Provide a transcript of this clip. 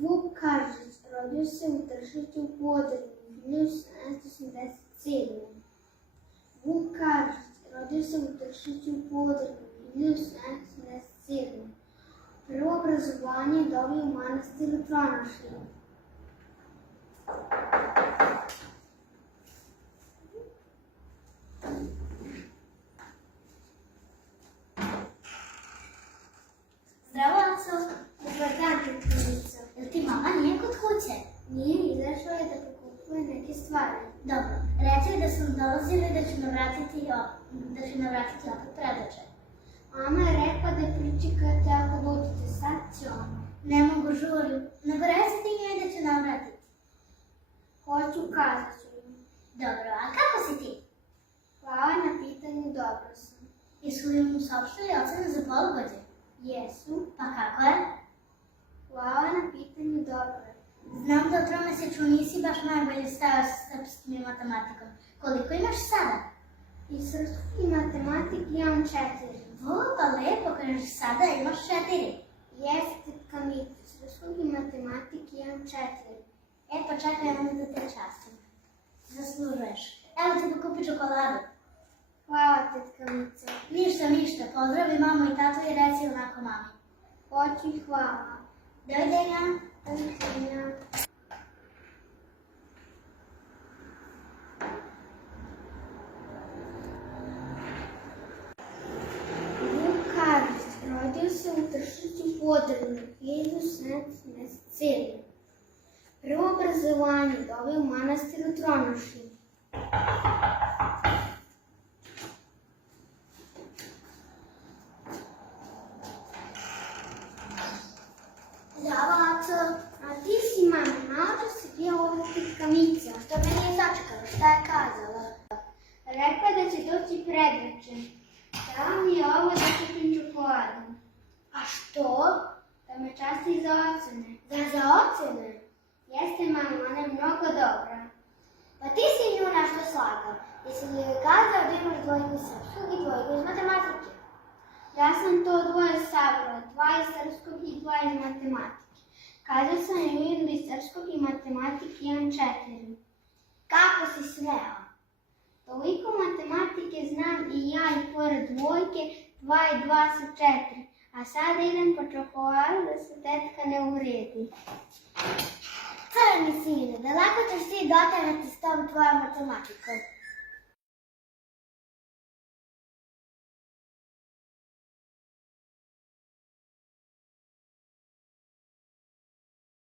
Vuk Karadžić rodio se u Tršiću u Podrinju 1787. Vuk Karadžić rodio se u Tršiću u Podrinju 1787. Prvo obrazovanje je dobio u manastiru Tronošlje. Zdravo, Aco. Dobar dan, tetkovico. Jel ti mama nije kod kuće? Nije, izašla je da pokupuje neke stvari. Dobro, reci da sam dolazila i da ću me vratiti opet predoče. Mama je rekla da pričekate ako budete, sad će ona. Ne mogu žurju, nego reci ti njoj da ću nam vratiti. Hoću, kazat ću im. Dobro, a kako si ti? Hvala na pitanju, dobro sam. Jesu li mu saopštili ocene za polugodište? Jesu. Pa kako je? Hvala na pitanju, dobro je. Znam da u tromesečju nisi baš najbolje stao sa srpskim i matematikom. Koliko imaš sada? I srpskog i matematik imam 4. Pa lepo, kažeš sada imaš 4. Jeste, tetka Mica, srpskog i matematik imam 4. Pa čekaj, onda da te častim. Zaslužuješ. Evo ti da kupi čokoladu. Hvala, tetka Mica. Ništa, pozdravi mamu i tatu i reci onako mami. Hoću i hvala. Doviđenja. Doviđenja. Vuk Karadžić rodio se u Tršiću u Podrinju 1787. Prvo obrazovanje dobio u manastiru Tronošlje. Zdravo, Aco. A ti si, mama, naočas si bio ovdje tetka Mica. Što me nije sačekala, šta je kazala? Rekla da će doći predveče. Dala mi je ovo da kupim čokoladu. A što? Da me časti za ocene. Za ocene? Jeste, mama, ona je mnogo dobra. Pa ti si nju nešto slagao. Jesi li joj kazao da imaš dvojku iz srpskog i dvojku iz matematike? Ja sam to dvoje sabrala, 2 iz srpskog i 2 iz matematike. Kazao sam joj da iz srpskog i matematike imam 4. Kako si smela? Toliko matematike znam i ja i pored dvojke, 2 i 2 su 4. A sada idem po čokoladu da se tetka ne uredi. Crni sine, daleko ćeš ti doterati s tom tvojom matematikom.